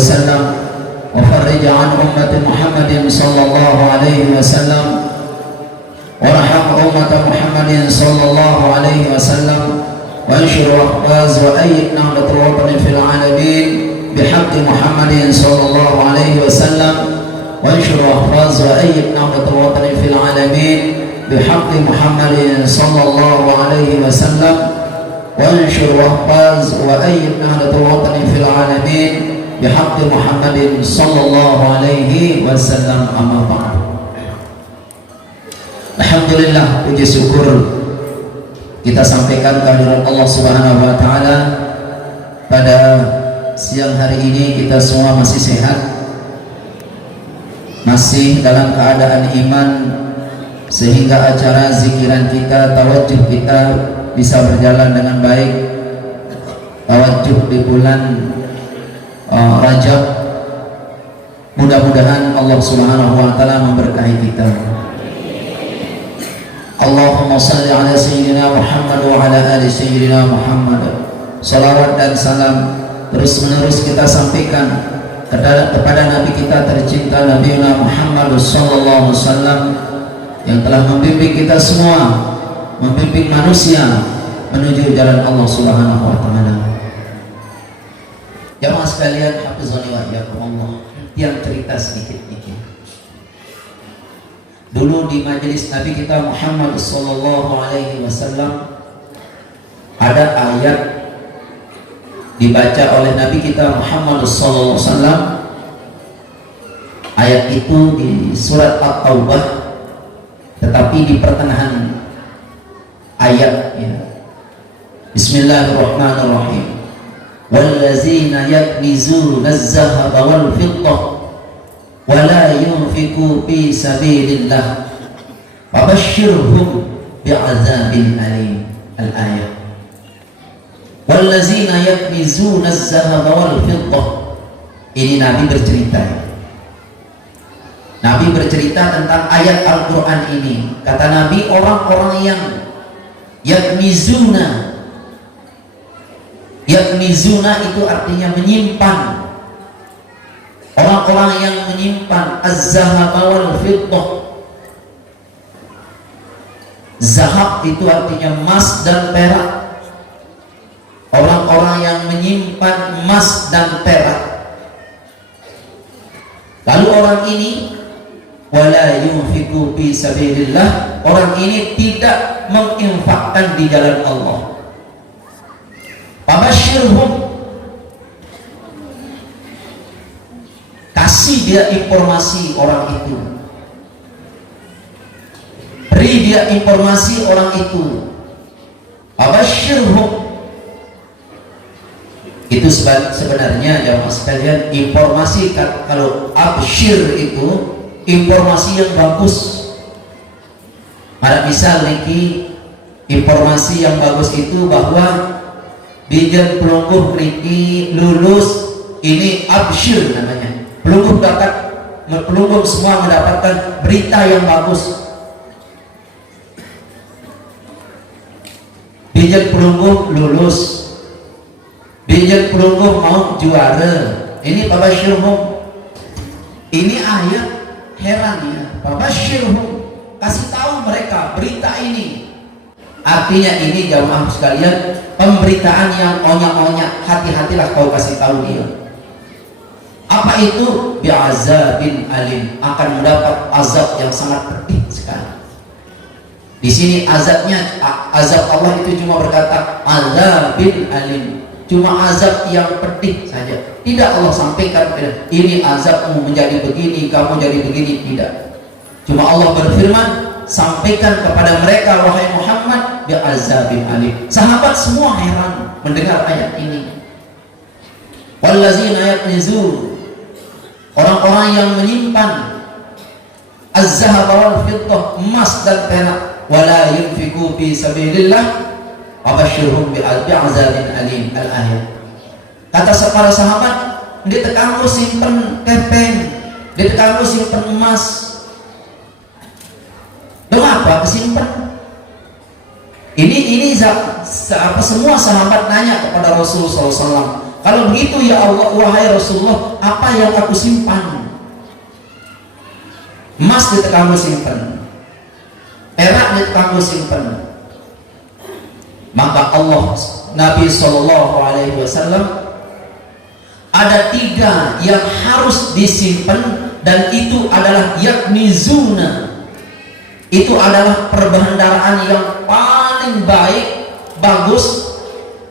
وسلم وفرج عن أمة محمد صلى الله عليه وسلم وارحم أمة محمد صلى الله عليه وسلم وانشر واحفظ وأيد نهضة الوطن في العالمين بحق محمد صلى الله عليه وسلم وانشر واحفظ وأيد نهضة الوطن في العالمين بحق محمد صلى الله عليه وسلم وانشر واحفظ وأيد نهضة الوطن في العالمين بحق محمد صلى الله عليه wasallam. Amma ba'd. Alhamdulillah, puji syukur kita sampaikan kehadirat Allah Subhanahu wa taala. Pada siang hari ini kita semua masih sehat, masih dalam keadaan iman, sehingga acara zikiran kita, tawajuh kita bisa berjalan dengan baik. Tawajuh di bulan Rajab, mudah-mudahan Allah Subhanahu wa taala memberkahi kita. Allahumma shalli ala sayyidina Muhammad wa ala ali sayyidina Muhammad. Salawat dan salam terus menerus kita sampaikan kepada Nabi kita tercinta, Nabi Muhammad sallallahu alaihi wasallam, yang telah membimbing kita semua, membimbing manusia menuju jalan Allah Subhanahu wa taala. Jamaah sekalian, hafizani wa iyyakumullah, yang cerita sedikit-sedikit. Dulu di majelis Nabi kita Muhammad sallallahu alaihi wasallam ada ayat dibaca oleh Nabi kita Muhammad sallallahu alaihi wasallam. Ayat itu di surat At-Taubah, tetapi di pertengahan ayat ya. Bismillahirrahmanirrahim. Wallazina yaknizuna az-zahaba wal fiddah wa la yunfiqu fi sabilillah fabashshirhum bi'adzabin alim. Al-ayat. Wallazina yaknizuna az-zahaba wal fiddah. Ini Nabi bercerita. Nabi bercerita tentang ayat Al-Quran ini. Kata Nabi, orang-orang yang yaknizuna itu artinya menyimpan. Orang-orang yang menyimpan az-zahaba wal fiddah. Zahab itu artinya emas dan perak. Orang-orang yang menyimpan emas dan perak. Lalu orang ini wala yunfiqu fi sabilillah, orang ini tidak menginfakkan di jalan Allah. Fabashshirhum, kasih dia informasi orang itu, beri dia informasi orang itu. Fabashshirhum itu sebenarnya jamaah sekalian, informasi kalau absyir itu informasi yang bagus. Ada misal niki informasi yang bagus itu bahwa bijan pelungguh niki lulus, ini absyir namanya. Pelungguh semua mendapatkan berita yang bagus. Bijan pelungguh lulus, bijan pelungguh mau juara. Ini fabashshirhum. Ini ayat heran ya. Fabashshirhum, kasih tahu mereka berita ini. Artinya ini jamaah sekalian, pemberitaan yang onya-onya, hati-hatilah kau kasih tahu dia. Apa itu? Bi'azabin alim, akan mendapat azab yang sangat pedih sekali. Di sini azabnya, azab Allah itu cuma berkata azabin alim, cuma azab yang pedih saja. Tidak Allah sampaikan ini azabmu menjadi begini, kamu jadi begini, tidak. Cuma Allah berfirman, sampaikan kepada mereka wahai Muhammad bi'azabin alim. Sahabat semua heran mendengar ayat ini. Wallazina yaknizun, orang-orang yang menyimpan az-zahaba wal fiddah, emas dan perak, wala yunfiqu fi sabilillah fabashshirhum bi'azabin alim. Al-ayat. Kata para sahabat, dia tekanggo simpen kepeng, dia tekanggo simpen emas. Mengapa kesimpan? Ini semua sahabat nanya kepada Rasulullah SAW. Kalau begitu ya Allah, wahai Rasulullah, apa yang aku simpan? Emas kamu simpan, perak kamu simpan. Maka Allah, Nabi SAW, ada 3 yang harus disimpan, dan itu adalah yakmizuna. Itu adalah perbendaharaan yang paling baik, bagus,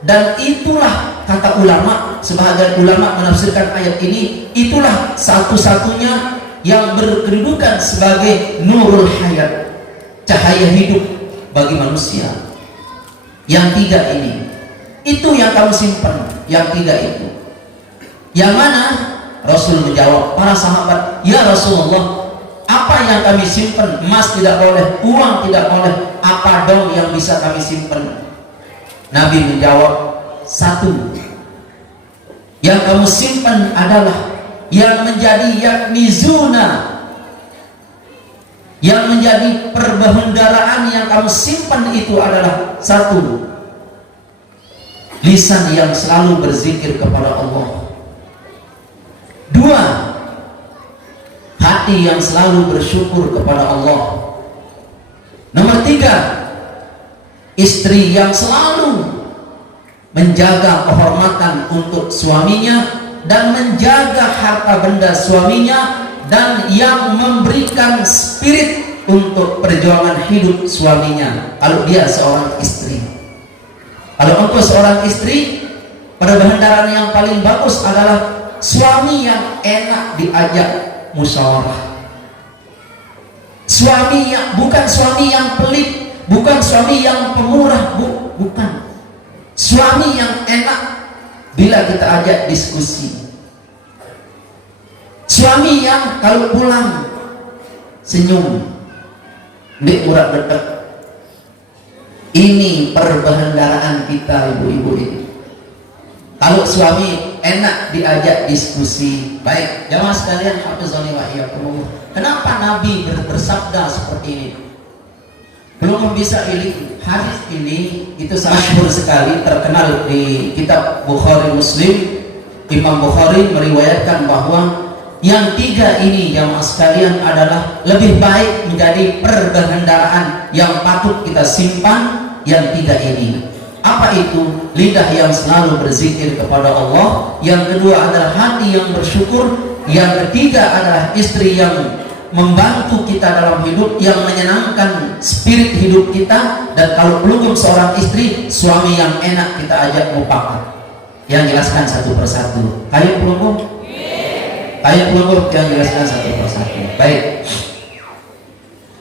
dan itulah kata ulama, sebagian ulama menafsirkan ayat ini, itulah satu-satunya yang berkedudukan sebagai nurul hayat, cahaya hidup bagi manusia. Yang 3 ini, itu yang kamu simpan. Yang 3 itu, yang mana? Rasul menjawab, para sahabat, ya Rasulullah, apa yang kami simpan? Emas tidak boleh, uang tidak boleh, apa dong yang bisa kami simpan? Nabi menjawab, 1, yang kamu simpan adalah yang menjadi yakmizuna, yang menjadi perbendaharaan yang kamu simpan itu adalah 1, lisan yang selalu berzikir kepada Allah. 2, hati yang selalu bersyukur kepada Allah. Nomor 3, istri yang selalu menjaga kehormatan untuk suaminya dan menjaga harta benda suaminya, dan yang memberikan spirit untuk perjuangan hidup suaminya kalau dia seorang istri. Kalau untuk seorang istri, perbendaharaan yang paling bagus adalah suami yang enak diajak musyawarah, suami yang bukan suami yang pelit, bukan suami yang pemurah, bukan suami yang enak bila kita ajak diskusi, suami yang kalau pulang senyum, nek murah dekat. Ini perbendaharaan kita ibu-ibu ini. Kalau suami enak diajak diskusi. Baik, jamaah sekalian, hafizani wa iyyakum. Kenapa Nabi bersabda seperti ini? Belum bisa ini, hadis ini itu masyhur sekali, terkenal di kitab Bukhari Muslim. Imam Bukhari meriwayatkan bahwa yang 3 ini jamaah sekalian adalah lebih baik menjadi perbendaharaan yang patut kita simpan. Yang 3 ini apa itu? Lidah yang selalu berzikir kepada Allah, yang kedua adalah hati yang bersyukur, yang ketiga adalah istri yang membantu kita dalam hidup, yang menyenangkan spirit hidup kita, dan kalau belum seorang istri, suami yang enak kita ajak mufakat. Yang jelaskan satu persatu. Ayo pelunggup, ayo pelunggup, yang jelaskan satu persatu. Baik.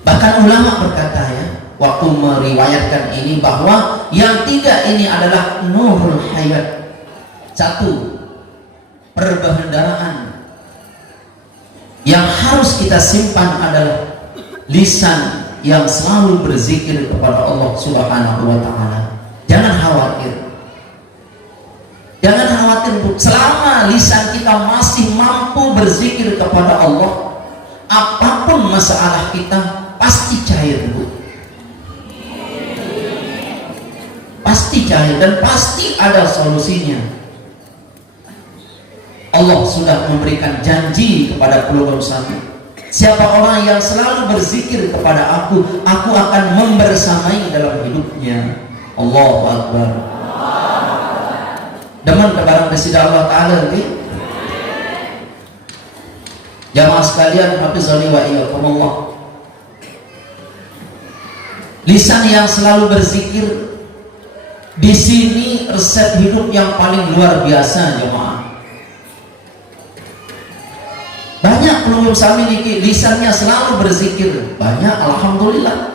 Bahkan ulama berkata ya, waktu meriwayatkan ini, bahwa yang 3 ini adalah nurul hayat. 1, perbendaharaan yang harus kita simpan adalah lisan yang selalu berzikir kepada Allah Subhanahu wa Ta'ala. Jangan khawatir, jangan khawatir Bu. Selama lisan kita masih mampu berzikir kepada Allah, apapun masalah kita pasti cair Bu, pasti cair dan pasti ada solusinya. Allah sudah memberikan janji kepada pelunggup satu, siapa orang yang selalu berzikir kepada aku akan membersamai dalam hidupnya. Allahu Akbar. Demen kebarang desida Allah Ta'ala nanti. Jamaah sekalian, hafizani wa iyyakumullah. Lisan yang selalu berzikir, di sini resep hidup yang paling luar biasa jemaah. Banyak pelunggup sami niki lisannya selalu berzikir, banyak alhamdulillah.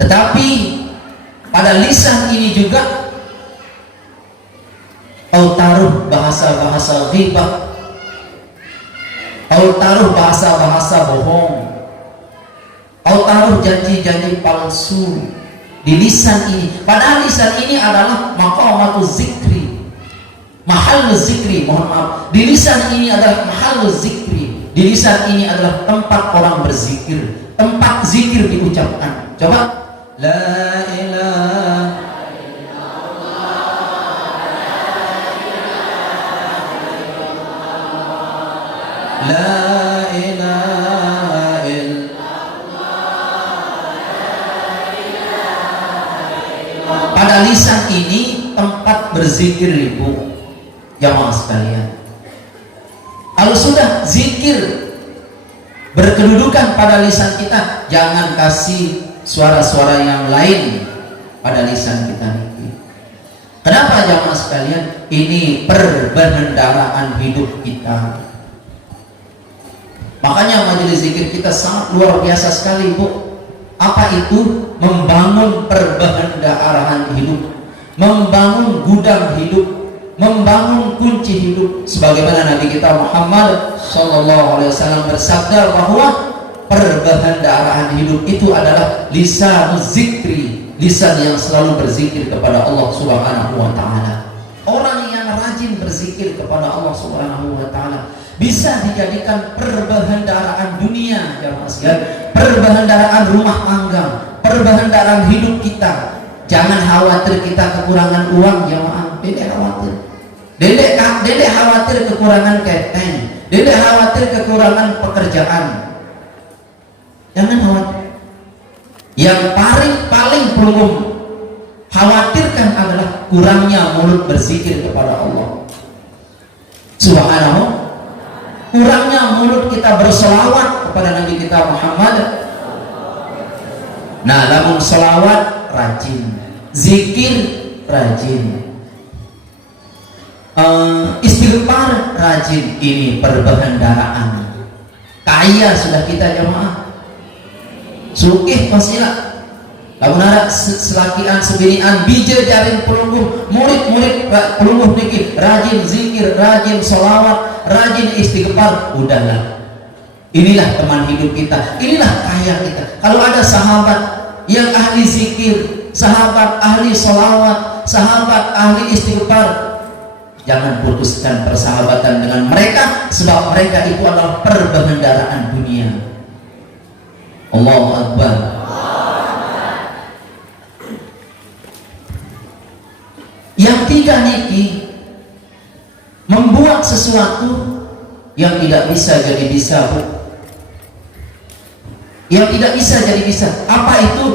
Tetapi pada lisan ini juga kau taruh bahasa-bahasa ghibah, kau taruh bahasa-bahasa bohong, kau taruh janji-janji palsu di lisan ini. Padahal lisan ini adalah maqamatul zikri, Mahal zikri, mohon maaf, di lisan ini adalah mahal zikri, di lisan ini adalah tempat orang berzikir, tempat zikir diucapkan. Coba, la ilaha La ilaha illallah. Pada lisan ini tempat berzikir ibu jamaah sekalian. Kalau sudah zikir berkedudukan pada lisan kita, jangan kasih suara-suara yang lain pada lisan kita ini. Kenapa jamaah sekalian? Ini perbendaharaan hidup kita. Makanya majelis zikir kita sangat luar biasa sekali, Bu. Apa itu? Membangun perbendaharaan hidup, membangun gudang hidup, membangun kunci hidup. Sebagaimana Nabi kita Muhammad SAW bersabda bahwa perbendaharaan hidup itu adalah lisan zikri, lisan yang selalu berzikir kepada Allah Subhanahu wa Ta'ala. Orang yang rajin berzikir kepada Allah Subhanahu wa Ta'ala bisa dijadikan perbendaharaan dunia, jamaah sekalian, perbendaharaan rumah tangga, perbendaharaan hidup kita. Jangan khawatir kita kekurangan uang, jamaah. Dedek khawatir. Dedek khawatir kekurangan keteng. Dedek khawatir kekurangan pekerjaan. Jangan khawatir. Yang paling perlu khawatirkan adalah kurangnya mulut berzikir kepada Allah Subhanahu. Kurangnya mulut kita berselawat kepada Nabi kita Muhammad. Nah, namun selawat rajin, zikir rajin, istighfar rajin. Ini perbendaharaan. Kaya sudah kita jamaah. Sukih pastilah. Lamun ada selakian sebinian bija jaring pelungguh, murid-murid pelungguh niki rajin zikir, rajin selawat, rajin istighfar. Udahlah, inilah teman hidup kita, inilah kaya kita. Kalau ada sahabat yang ahli zikir, sahabat ahli selawat, sahabat ahli istighfar, jangan putuskan persahabatan dengan mereka, sebab mereka itu adalah perbendaharaan dunia. Allahu Akbar. Yang tiga niki, membuat sesuatu yang tidak bisa jadi bisa, Bu. Yang tidak bisa jadi bisa. Apa itu?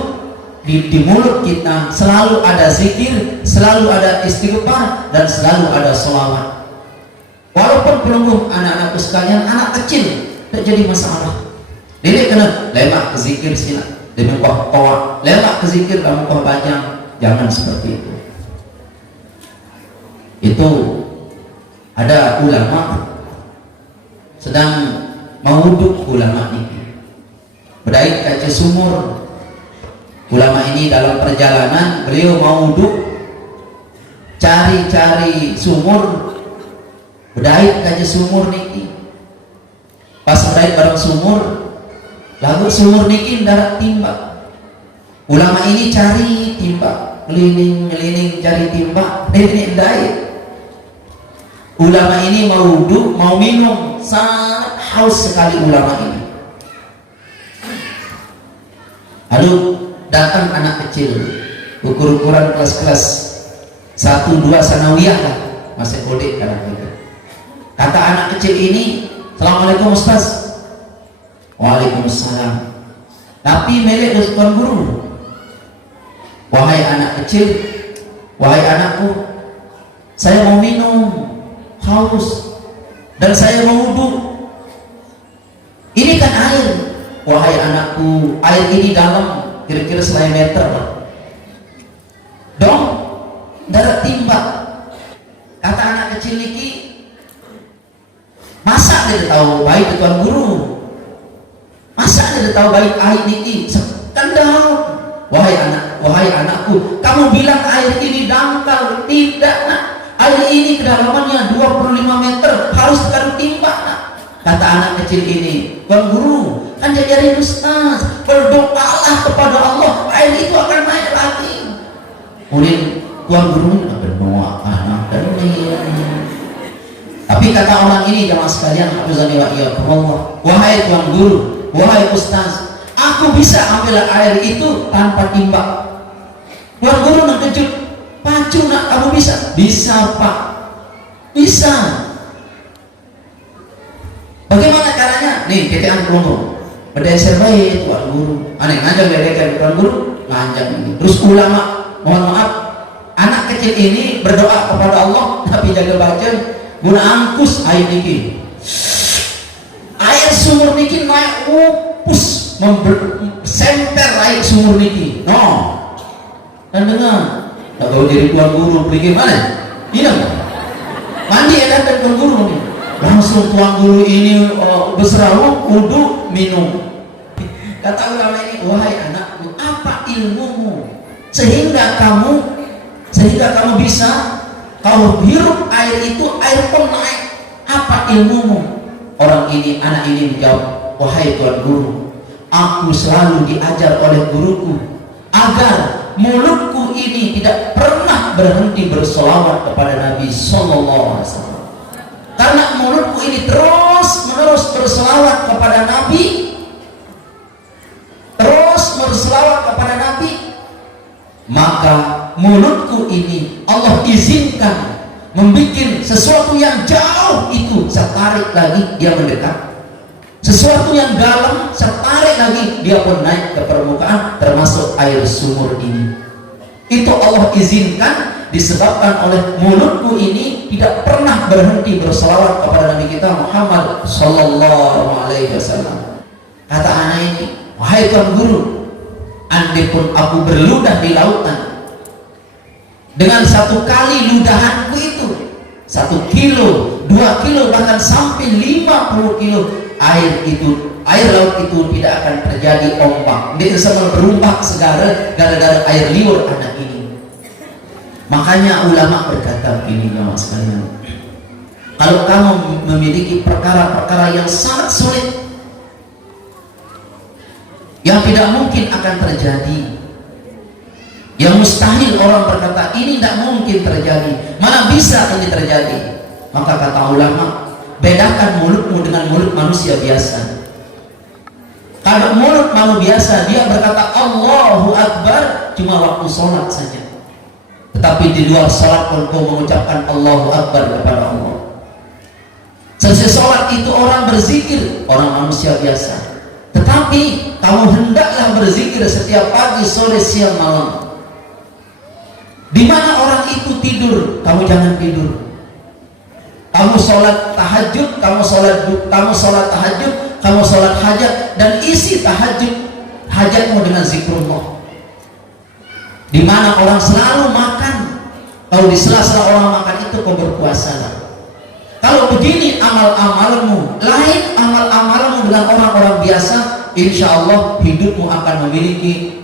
Di mulut kita selalu ada zikir, selalu ada istighfar, dan selalu ada sholawat. Walaupun pelungguh anak-anakku sekalian, anak kecil, tidak jadi masalah. Dedek kena lemak ke zikir sila, demi kau toa, lemak ke zikir kamu kau bajang. Jangan seperti itu. Itu ada ulama sedang mewuduk, ulama ini berdait kaca sumur. Ulama ini dalam perjalanan beliau mau wuduk, cari-cari sumur, berdait kaca sumur niki. Pas berdait bareng sumur, lalu sumur niki darat timba. Ulama ini cari timba, ngeliling cari timba, ini dait. Ulama ini mau wudhu, mau minum, sangat haus sekali ulama ini. Lalu datang anak kecil, ukur-ukuran kelas-kelas 1-2 sanawiyah lah, masih kode kadang gitu. Kata anak kecil ini, Assalamualaikum Ustaz. Waalaikumsalam. Tapi melek dari tuan guru. Wahai anak kecil, wahai anakku, saya mau minum, haus, dan saya mau wudhu. Ini kan air. Wahai anakku, air ini dalam kira-kira 1 meter lah. Dong, darat timba. Kata anak kecil niki, masa dia tahu baik tuan guru? Masa dia tahu baik air niki? Sekandar. Wahai anakku, kamu bilang air ini dangkal. Tidak, nak. Air ini kedalamannya 25 meter, harus tekan timba, nak. Kata anak kecil ini, tuan guru, kan diajarin Ustaz, berdoalah kepada Allah, air itu akan naik lagi. Kemudian tuan guru berdoa, anak dan Tapi kata orang ini jamaah sekalian, hafizani wa iyyakumullah, wahai tuan guru, wahai ustaz, aku bisa ambil air itu tanpa timba. Tuan guru terkejut, pacu nak, kamu bisa? Bisa pak, bisa. Bagaimana caranya? Nih ketean kelompok berdasar baik tuan guru, aneh ngajak berekan tuan guru, ngajak ini. Terus ulama, mohon maaf, anak kecil ini berdoa kepada Allah, tapi jaga baca guna angkus air niki, air sumur niki naik upus semper air sumur niki, no, dan dengar, tak tahu jadi tuan guru pergi mana? Ini mandi ada dan tuan guru nih, langsung tuan guru ini berserawuk, wudu, minum. Kata ulama ini, wahai anakku, apa ilmumu sehingga kamu bisa kalau hirup air itu, air pun naik. Apa ilmumu? Orang ini, anak ini menjawab, wahai tuan guru, aku selalu diajar oleh guruku agar mulutku ini tidak pernah berhenti bersolawat kepada Nabi Sallallahu Alaihi Wasallam. Karena mulutku ini terus menerus bersolawat kepada Nabi, terus bersolawat kepada Nabi, maka mulutku ini Allah izinkan membuat sesuatu yang jauh itu saya tarik lagi dia mendekat, sesuatu yang dalam saya tarik lagi dia pun naik ke permukaan, termasuk air sumur ini. Itu Allah izinkan disebabkan oleh mulutku ini tidak pernah berhenti berselawat kepada Nabi kita Muhammad Sallallahu Alaihi Wasallam. Kata anak ini, wahai tuan guru, andai pun aku berludah di lautan, dengan satu kali ludahanku itu 1 kilo, 2 kilo, bahkan sampai 50 kilo air laut itu tidak akan terjadi ombak, dia bisa berombak segala gara-gara air liur anak ini. Makanya ulama berkata begini jamaah sekalian, kalau kamu memiliki perkara-perkara yang sangat sulit, yang tidak mungkin akan terjadi, yang mustahil orang berkata ini tidak mungkin terjadi, mana bisa ini terjadi, maka kata ulama, bedakan mulutmu dengan mulut manusia biasa. Kalau mulut manusia biasa dia berkata Allahu Akbar cuma waktu sholat saja, tetapi di luar sholat pun kau mengucapkan Allahu Akbar kepada Allah. Selesai sholat itu orang berzikir, orang manusia biasa, tetapi kamu hendaklah berzikir setiap pagi, sore, siang, malam. Di mana orang itu tidur, kamu jangan tidur. Kamu sholat tahajud, kamu sholat tahajud, kamu sholat hajat, dan isi tahajud hajatmu dengan zikrullah. Di mana orang selalu makan, kalau di sela-sela orang makan itu kau berpuasa. Kalau begini amal-amalmu, lain amal-amalmu dengan orang-orang biasa, insya Allah hidupmu akan memiliki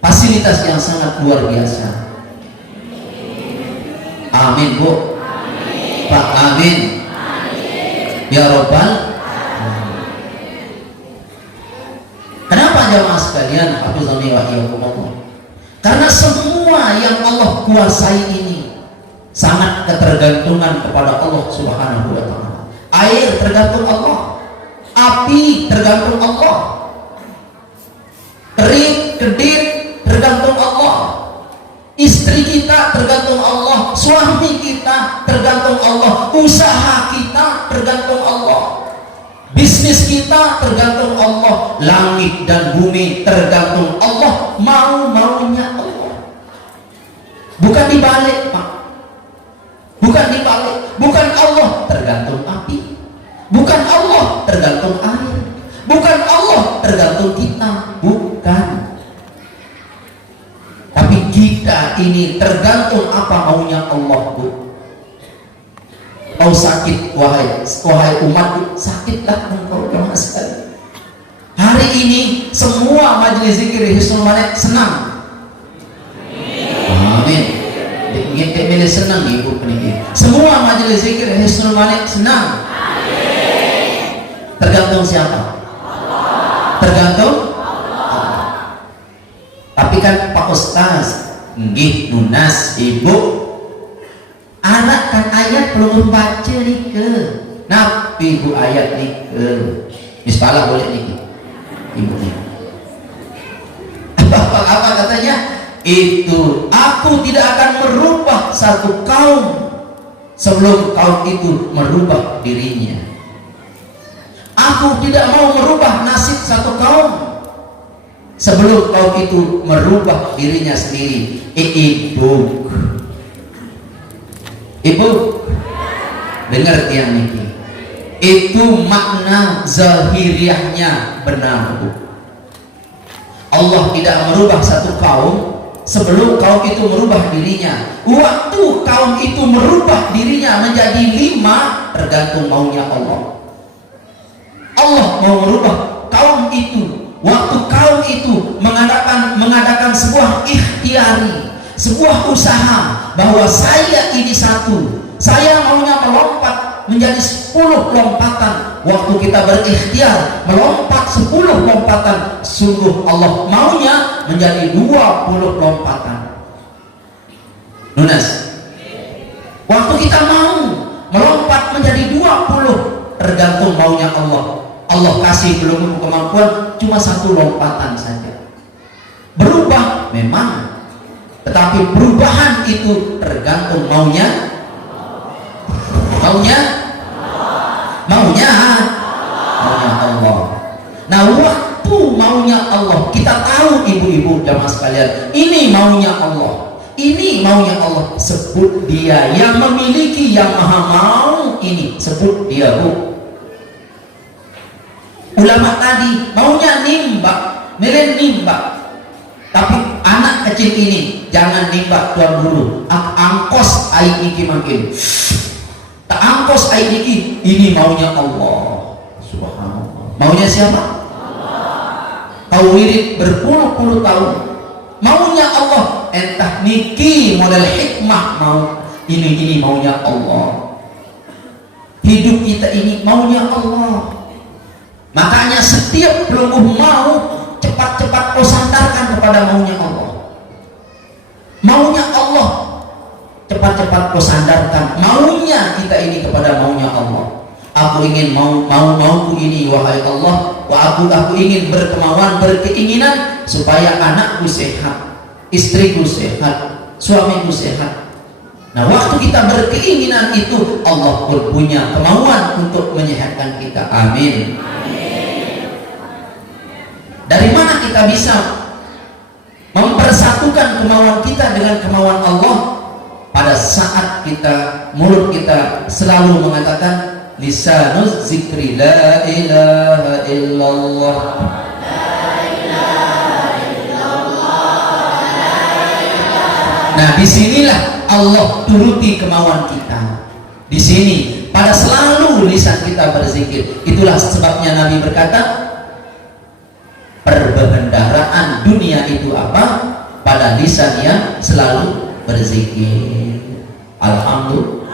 fasilitas yang sangat luar biasa. Amin Bu. Amin. Pak amin. Amin. Ya Rabbal. Kenapa jamaah sekalian, hafizani wa iyyakumullah? Karena semua yang Allah kuasai ini sangat ketergantungan kepada Allah Subhanahu wa taala. Air tergantung Allah, api tergantung Allah, terik, kedip tergantung Allah, istri kita tergantung Allah, suami kita tergantung Allah, usaha kita tergantung Allah, bisnis kita tergantung Allah, langit dan bumi tergantung Allah, mau-maunya Allah. Bukan dibalik Pak, bukan dibalik, bukan Allah tergantung api, bukan Allah tergantung air, bukan Allah tergantung kita, bukan. Tapi kita ini tergantung apa maunya Allah Bu. Mau sakit, wahai umat, sakitlah engkau jemaah sekalian. Hari ini semua majelis zikir Hisnul Manik senang. Amin. Kita milih senang ibu peninggi. Semua majelis zikir Hisnul Manik senang. Amin. Tergantung siapa? Allah. Tergantung Allah. Tapi kan Pak Ustaz, nggih nunas ibu, anak kan ayat ayat belum membaca nih ke. Nah, ibu ayat nih ke. Misalnya boleh nih ibu nih. Apa katanya? Itu aku tidak akan merubah satu kaum sebelum kaum itu merubah dirinya. Aku tidak mau merubah nasib satu kaum sebelum kaum itu merubah dirinya sendiri. Ibu dengar tiang ini. Itu makna zahiriahnya benar, Bu. Allah tidak merubah satu kaum sebelum kaum itu merubah dirinya. Waktu kaum itu merubah dirinya menjadi 5, tergantung maunya Allah. Allah mau merubah kaum itu. Waktu kaum itu mengadakan sebuah ikhtiari, sebuah usaha bahwa saya ini satu, saya maunya melompat menjadi 10 lompatan. Waktu kita berikhtiar melompat 10 lompatan, sungguh Allah maunya menjadi 20 lompatan. Nunas, waktu kita mau melompat menjadi 20, tergantung maunya Allah. Allah kasih belum kemampuan cuma 1 lompatan saja. Berubah memang, tetapi perubahan itu tergantung maunya Allah. Nah, waktu maunya Allah, kita tahu ibu-ibu jamaah sekalian, ini maunya Allah. Ini maunya Allah, sebut dia yang memiliki, yang maha mau ini, sebut dia, Bu. Ulama tadi maunya nimbak, tapi anak kecil ini jangan nimbak tuan dulu, angkos air iki makin tak angkos air iki, ini maunya Allah. Subhanallah. Maunya siapa? Kau wirid berpuluh-puluh tahun, maunya Allah. Entah niki model hikmah mau, ini maunya Allah. Hidup kita ini maunya Allah. Makanya setiap pelungguh mau cepat-cepat kau sandarkan kepada maunya Allah. Maunya Allah cepat-cepat kau sandarkan maunya kita ini kepada maunya Allah. Aku ingin mauku ini wahai Allah, aku ingin berkemauan, berkeinginan supaya anakku sehat, istriku sehat, suamiku sehat. Nah, waktu kita berkeinginan itu, Allah pun punya kemauan untuk menyehatkan kita. Amin. Dari mana kita bisa mempersatukan kemauan kita dengan kemauan Allah? Pada saat mulut kita selalu mengatakan lisanuz zikri la ilaha illallah, nah disinilah Allah turuti kemauan kita. Di sini pada selalu lisan kita berzikir. Itulah sebabnya Nabi berkata, perbendaharaan dunia itu apa? Pada lisan yang selalu berzikir. Alhamdulillah.